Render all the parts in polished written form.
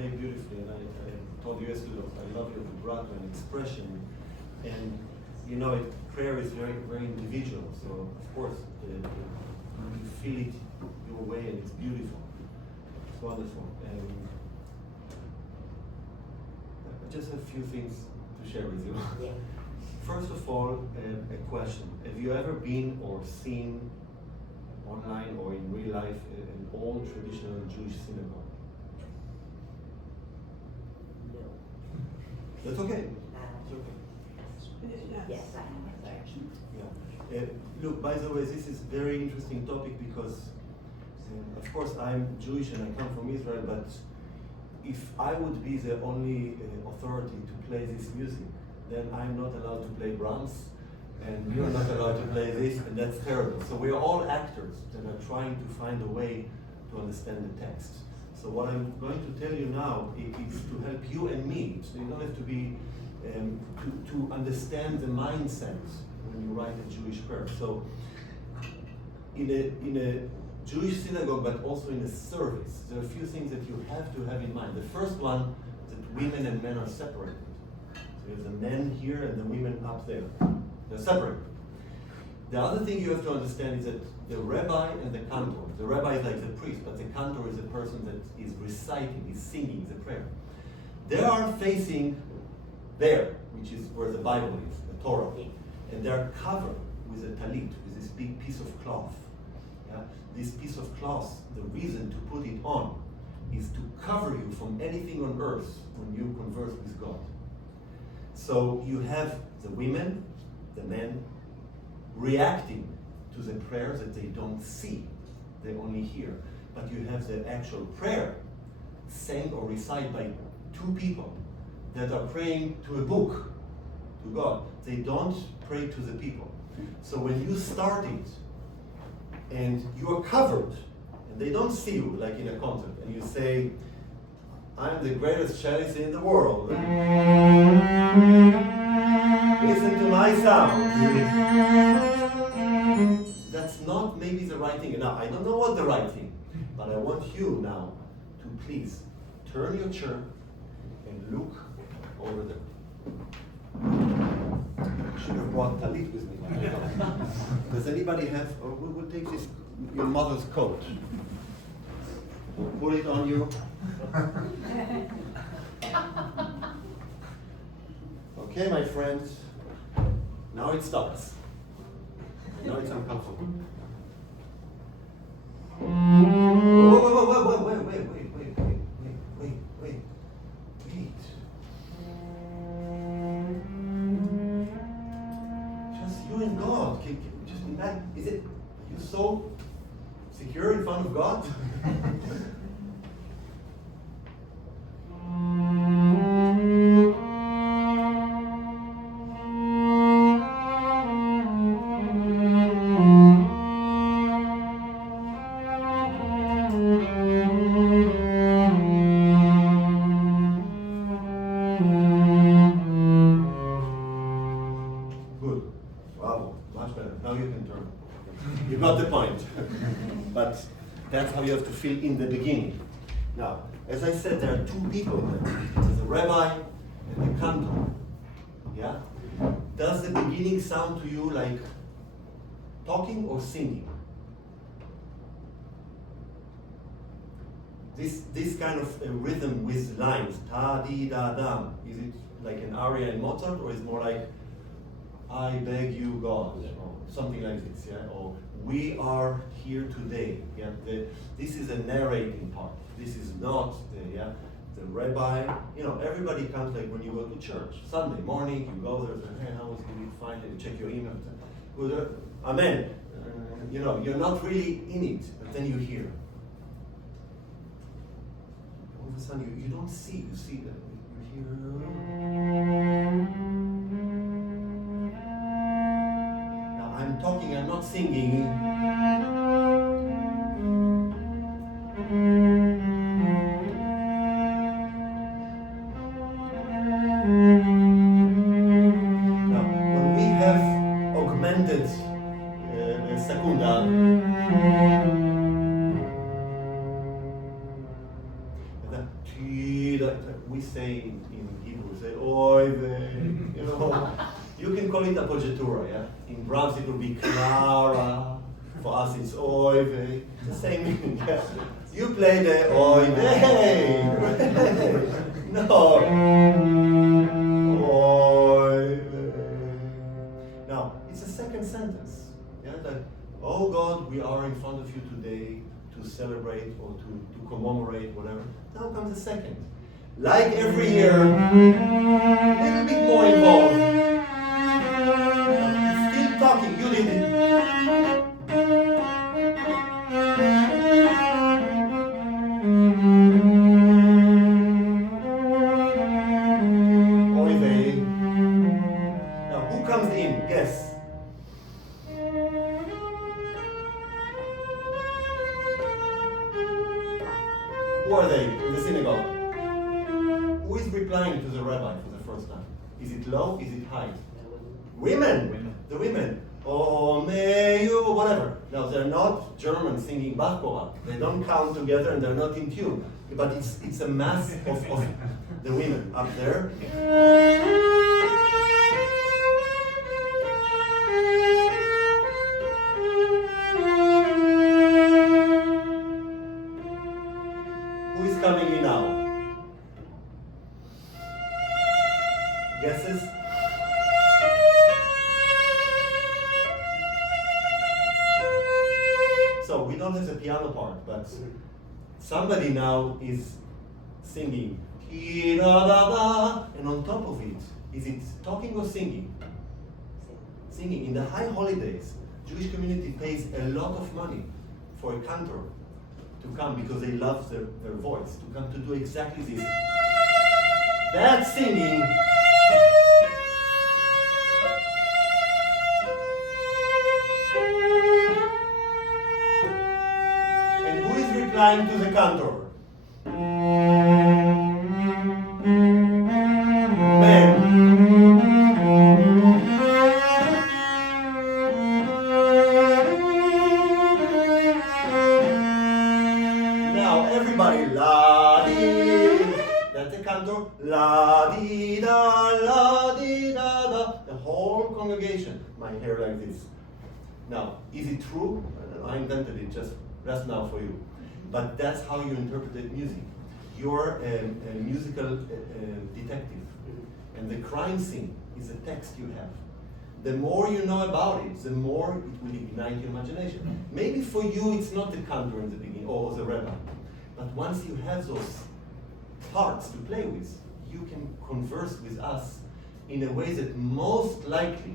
play beautifully, and I told you yesterday, I love your vibrato and expression, and you know, prayer is very, very individual, so of course, you feel it your way, and it's beautiful. It's wonderful. And I just have a few things to share with you. Yeah. First of all, a question. Have you ever been or seen online or in real life an old traditional Jewish synagogue? No. That's okay. Uh, It's okay. yes, I have. Yeah. Look, by the way, this is a very interesting topic because, of course, I'm Jewish and I come from Israel, but if I would be the only authority to play this music, then I'm not allowed to play Brahms, and you're not allowed to play this, and that's terrible. So we're all actors that are trying to find a way to understand the text. So what I'm going to tell you now is to help you and me, so you don't have to be, to understand the mindset when you write a Jewish prayer. So in a Jewish synagogue, but also in a service, there are a few things that you have to have in mind. The first one, that women and men are separated. So there's the men here and the women up there. They're separated. The other thing you have to understand is that the rabbi and the cantor, the rabbi is like the priest, but the cantor is a person that is reciting, is singing the prayer. They are facing there, which is where the Bible is, the Torah. And they're covered with a talit, with this big piece of cloth. Yeah? This piece of cloth, the reason to put it on is to cover you from anything on earth when you converse with God. So you have the women, the men, reacting to the prayers that they don't see, they only hear. But you have the actual prayer sang or recited by two people that are praying to a book, to God. They don't pray to the people. So when you start it, and you are covered, and they don't see you like in a concert, and you say, I'm the greatest cellist in the world. Listen to my sound. That's not maybe the right thing. Now, I don't know what the right thing, but I want you now to please turn your chair and look over there. I should have brought talit with me. Does anybody have, or we'll take this, your mother's coat. We'll put it on you. Okay, my friends, now it starts. Now it's uncomfortable. Wait. Just you and God. Just imagine, is it you so secure in front of God? Good. Wow, much better. Now you can turn. You got the point. But that's how you have to feel in the beginning. Now, as I said, there are two people there. There's the rabbi and the cantor. Yeah? Does the beginning sound to you like talking or singing? This kind of a rhythm with lines, ta di da dam. Is it like an aria in Mozart, or is it more like I beg you, God, or something like this? Yeah, or we are here today. Yeah, this is a narrating part. This is not the rabbi. You know, everybody comes like when you go to church. Sunday morning, you go there. Hey, how was the week? Fine. You check your email. Good. Amen. You know, you're not really in it, but then you hear. All of a sudden, you don't see. You see that you hear. Now I'm talking. I'm not singing. Secunda. And then we say in Hebrew, we say, oy vey, you know. You can call it appoggiatura, yeah? In drums it will be clara. For us it's oy vey. The same meaning, yeah? You play the oy vey. No. Oy vey. Now, it's a second sentence. Yeah? That, oh God, we are in front of you today to celebrate or to commemorate, whatever. Now comes the second. Like every year, a little bit more involved. Still talking, you did it. Oy vey. Now, who comes in? Guess. Who are they in the synagogue? Who is replying to the rabbi for the first time? Is it low? Is it high? Women. The women. Oh, may you, whatever. Now, they're not German singing Bach choral. They don't count together and they're not in tune. But it's a mass of the women up there. Who is coming in now? Guesses? So we don't have the piano part, but somebody now is singing. And on top of it, is it talking or singing? Singing. In the high holidays, Jewish community pays a lot of money for a cantor to come because they love their voice, to come to do exactly this. That's singing. And who is replying to the cantor? Men. Now everybody, la di. That's the cantor. La di da, la di da da. The whole congregation. My hair like this. Now, is it true? I invented it just now for you. But that's how you interpret music. You're a musical detective. And the crime scene is a text you have. The more you know about it, the more it will ignite your imagination. Maybe for you it's not the cantor in the beginning or the rabbi. But once you have those parts to play with, you can converse with us in a way that most likely,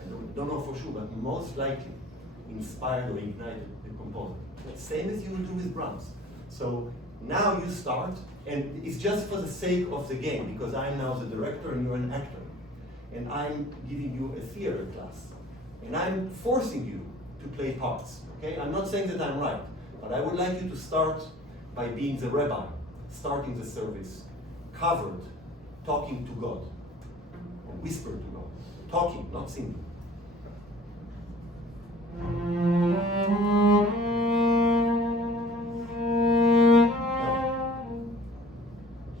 I don't know for sure, but most likely inspired or ignited the composer. Same as you would do with drums. So now you start, and it's just for the sake of the game, because I'm now the director and you're an actor. And I'm giving you a theater class. And I'm forcing you to play parts, okay? I'm not saying that I'm right, but I would like you to start by being the rabbi, starting the service, covered, talking to God, or whisper to God, talking, not singing.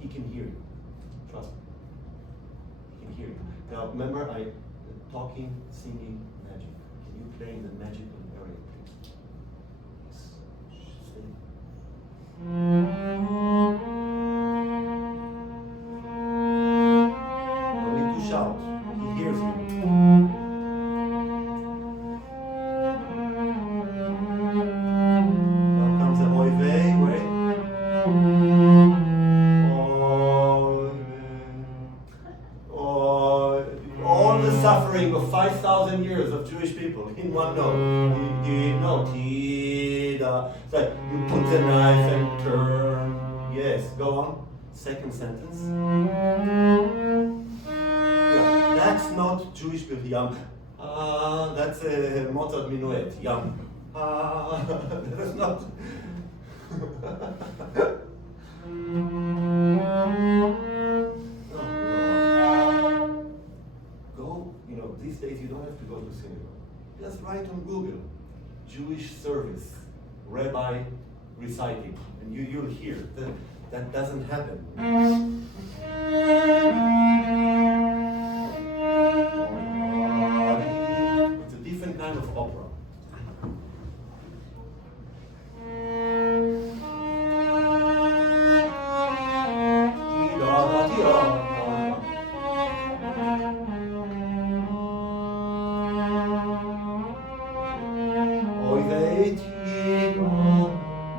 He can hear you. Trust me. He can hear you. Now remember, talking, singing, magic. Can you play in the magical area, please? Yes. Steady. No need to shout. He hears you. Suffering of 5,000 years of Jewish people in one note. So you put the knife and turn. Yes, go on. Second sentence. Yeah, that's not Jewish beauty. Yum. That's a Mozart minuet. Yum. That's not. These days you don't have to go to synagogue. Just write on Google, Jewish service, rabbi reciting, and you'll hear. That doesn't happen. It's a different kind of opera.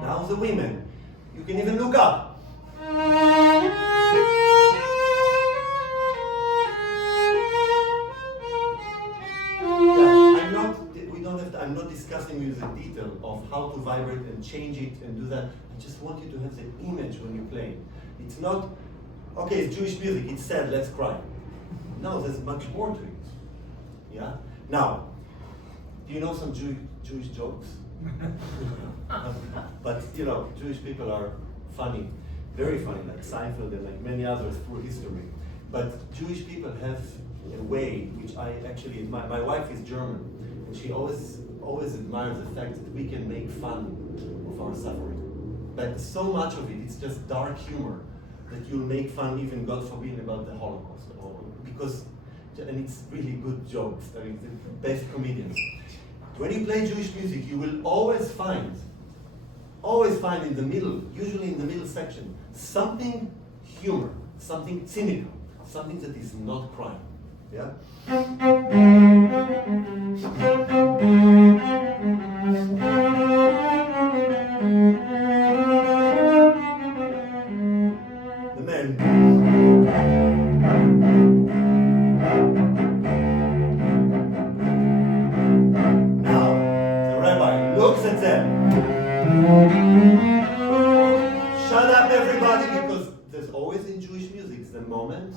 Now the women. You can even look up. I'm not discussing with the detail of how to vibrate and change it and do that. I just want you to have the image when you play. It's not, okay, it's Jewish music, it's sad, let's cry. No, there's much more to it. Yeah? Now, do you know some Jewish jokes? But you know, Jewish people are funny, very funny, like Seinfeld and like many others through history. But Jewish people have a way, which I actually admire. My wife is German, and she always admires the fact that we can make fun of our suffering. But so much of it, it's just dark humor that you'll make fun, even God forbid, about the Holocaust, and it's really good jokes. I mean, the best comedians. When you play Jewish music, you will always find in the middle, usually in the middle section, something humor, something cynical, something that is not crime. Yeah? The men. Now, the rabbi looks at them. Shut up, everybody, because there's always in Jewish music the moment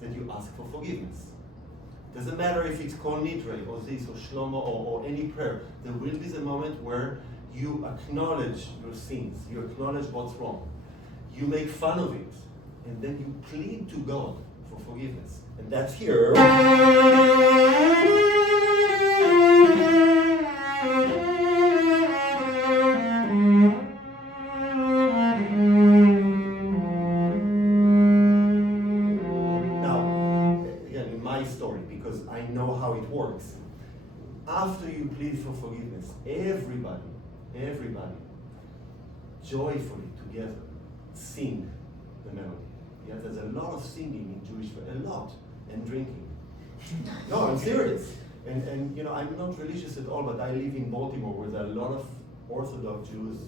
that you ask for forgiveness. Doesn't matter if it's Kol Nidre or this or Shlomo or any prayer. There will be the moment where you acknowledge your sins, you acknowledge what's wrong, you make fun of it, and then you plead to God for forgiveness. And that's here. I know how it works. After you plead for forgiveness, everybody, joyfully together sing the melody. Yeah, there's a lot of singing in Jewish, a lot, and drinking. No, I'm serious. And you know, I'm not religious at all, but I live in Baltimore where there are a lot of Orthodox Jews,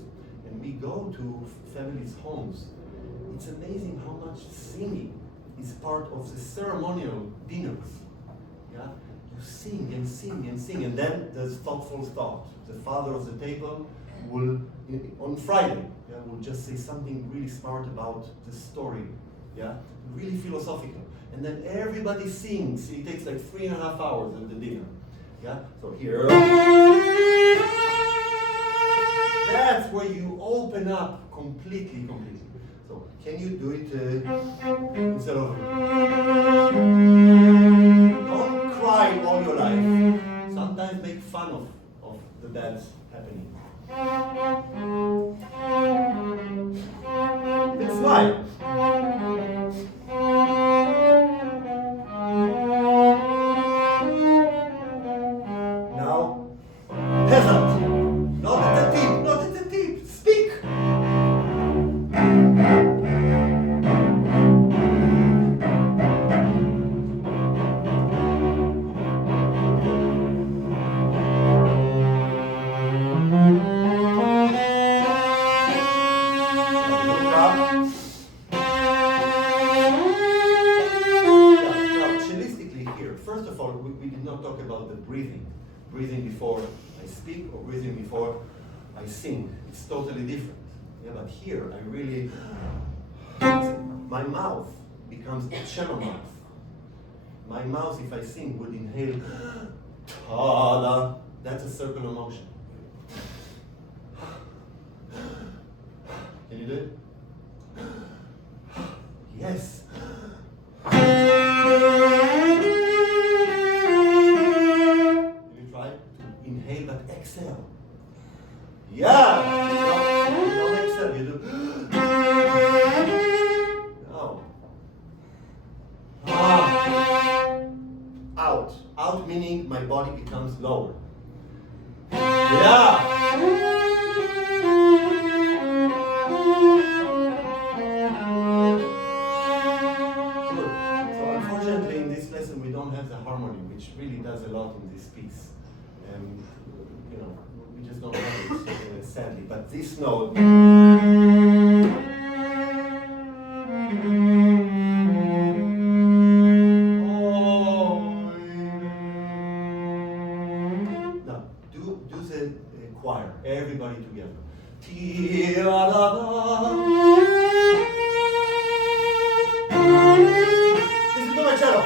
and we go to families' homes. It's amazing how much singing is part of the ceremonial dinners. Yeah? You sing and sing and sing, and then there's thoughtful thought. The father of the table will, on Friday, will just say something really smart about the story, really philosophical. And then everybody sings. It takes like 3.5 hours of the dinner. Yeah? So here, that's where you open up completely. So can you do it instead of... Don't cry all your life. Sometimes make fun of the bad happening. Even smile. Now, peasant. Not at the tip. Speak. Breathing before I speak or breathing before I sing. It's totally different. Yeah, but here I really, my mouth becomes a cello mouth. My mouth, if I sing, would inhale, ta-da. That's a circular motion. Can you do it? Yes. Inhale, but exhale. Yeah! You don't exhale, you do. body becomes lower. Yeah! Good. So unfortunately in this lesson we don't have the harmony, which really does a lot in this piece. You know, we just don't have it, sadly. But this note. Now, do the choir, everybody together. Listen to my cello.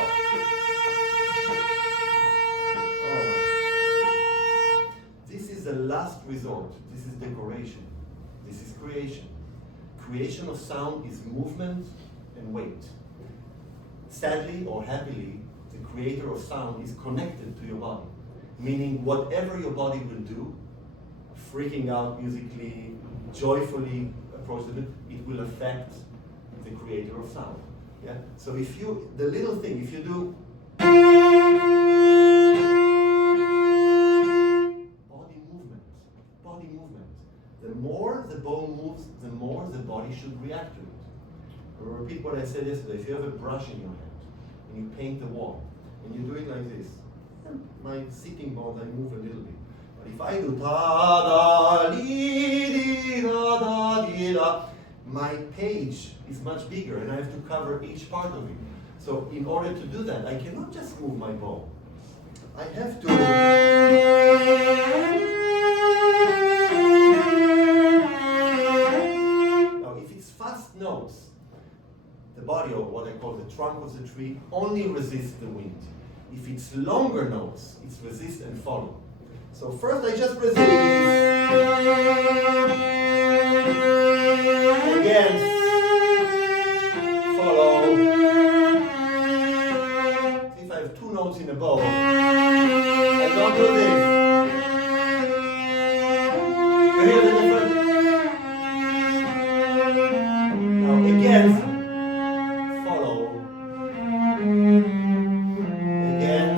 This is the last resort. This is decoration. This is creation. Creation of sound is movement and weight. Sadly or happily, the creator of sound is connected to your body. Meaning whatever your body will do, freaking out musically, joyfully approach it will affect the creator of sound. Yeah? So if you, the little thing, if you do body movement, the more the bone moves, the more the body should react to it. I'll repeat what I said yesterday. If you have a brush in your hand and you paint the wall and you do it like this, my sitting bones, I move a little bit. But if I do da da dee da da dee da, my page is much bigger and I have to cover each part of it. So in order to do that, I cannot just move my bone. I have to. Now, if it's fast notes, the body, or what I call the trunk of the tree, only resists the wind. If it's longer notes, it's resist and follow. So first I just resist. Again, follow. See, if I have two notes in a bow, I don't do this. You hear the difference? Now again, follow. Again,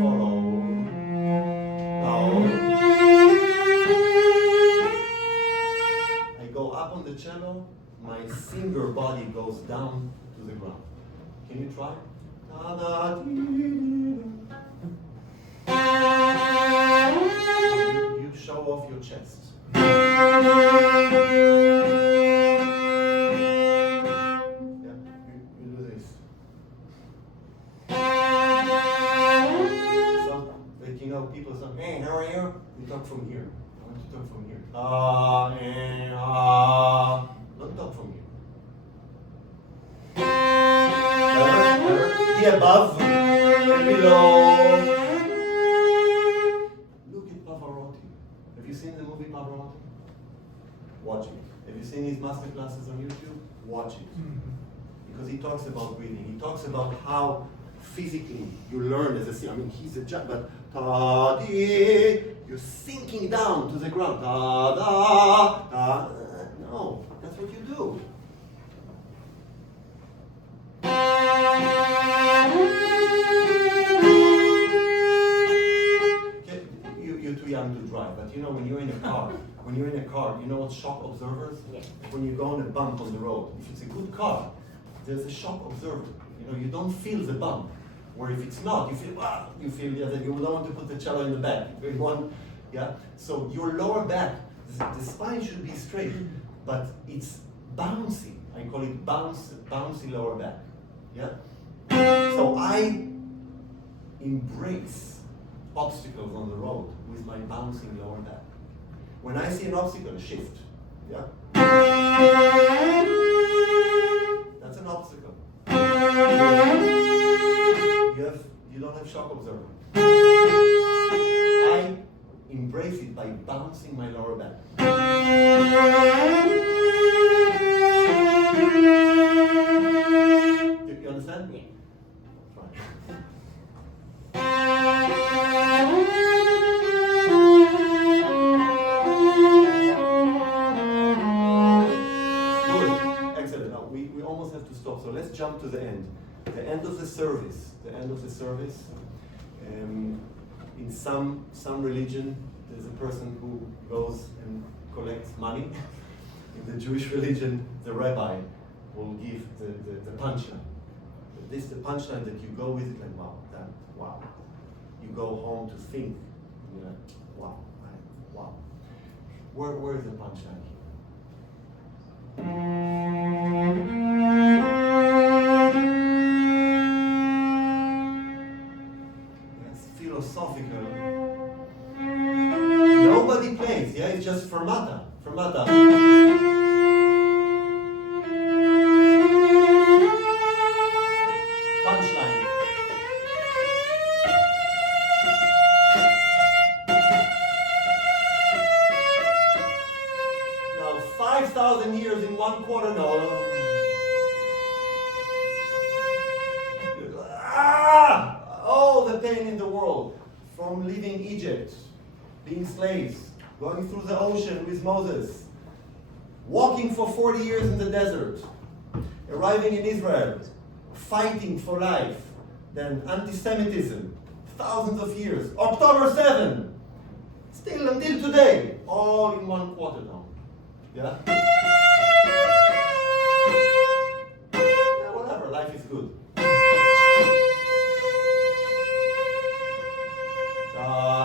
follow. Now I go up on the cello, my finger body goes down to the ground. Can you try? You show off your chest. Yeah, you do this. So, like, you know, people say, hey, how are you? You talk from here. I want you to talk from here. Don't talk from here. The above and below. Look at Pavarotti. Have you seen the movie Pavarotti? Watch it. Have you seen his masterclasses on YouTube? Watch it. Because he talks about breathing. He talks about how physically you learn as a singer. I mean, he's a judge, but you're sinking down to the ground. No, that's what you do. You're too young to drive, but you know when you're in a car, you know what shock observers? Yes. When you go on a bump on the road, if it's a good car, there's a shock observer. You know, you don't feel the bump. Where if it's not, you feel that you don't want to put the cello in the back. You want, yeah. So your lower back, the spine should be straight, but it's bouncy. I call it bouncy lower back. Yeah. So I embrace obstacles on the road with my bouncing lower back. When I see an obstacle, a shift. Yeah. That's an obstacle. You don't have shock observer. I embrace it by bouncing my lower back. You understand? Yeah. Fine. Good. Excellent. Now we almost have to stop, so let's jump to the end. the end of the service. The end of the service. In some religion, there's a person who goes and collects money. In the Jewish religion, the rabbi will give the punchline. This is the punchline that you go with it like, wow, that, wow. You go home to think, and you're like, wow, wow. Where is the punchline here? It's philosophical. Nobody plays, yeah, it's just fermata. Fermata. Punchline. Now 5,000 years in one quarter note. Oh, the pain in the world. From leaving Egypt, being slaves, going through the ocean with Moses, walking for 40 years in the desert, arriving in Israel, fighting for life, then anti-Semitism, thousands of years, October 7, still until today, all in one quarter now. Yeah? Yeah, whatever, life is good.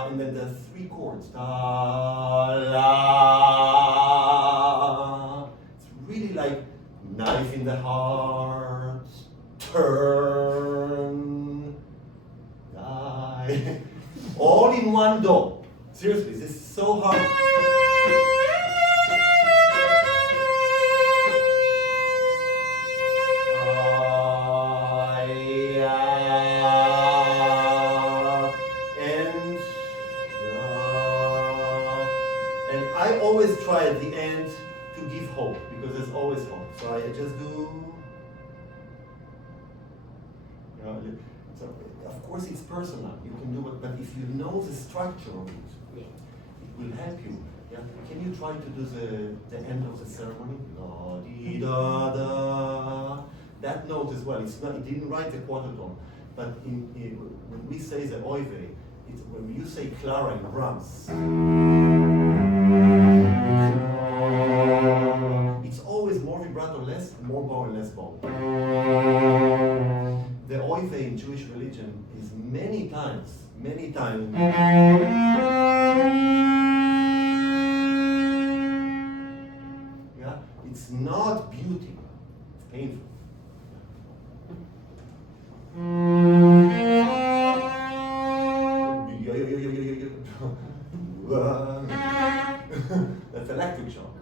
And then the three chords. Da, la. It's really like knife in the heart, turn, die. All in one do. Seriously, this is so hard. I always try at the end to give hope, because there's always hope. So I just do, so of course it's personal. You can do it, but if you know the structure of it, it will help you. Yeah? Can you try to do the end of the ceremony? La, di, da, da. That note as well. It's not. It didn't write the quarter tone, but when we say the oive, it's when you say Clara in drums. It's always more vibrato, less, more bow and less bow. The oive in Jewish religion is many times. Yeah, it's not beauty, it's painful. That's electric shock.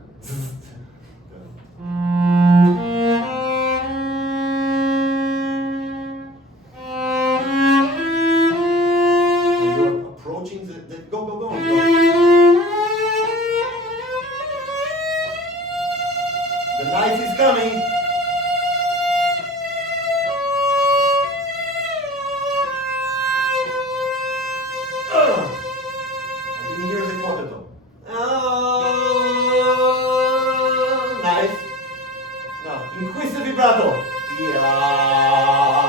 You're approaching the go. The knife is coming. I didn't hear the quarter tone. Knife. Now, increase the vibrato. Yeah.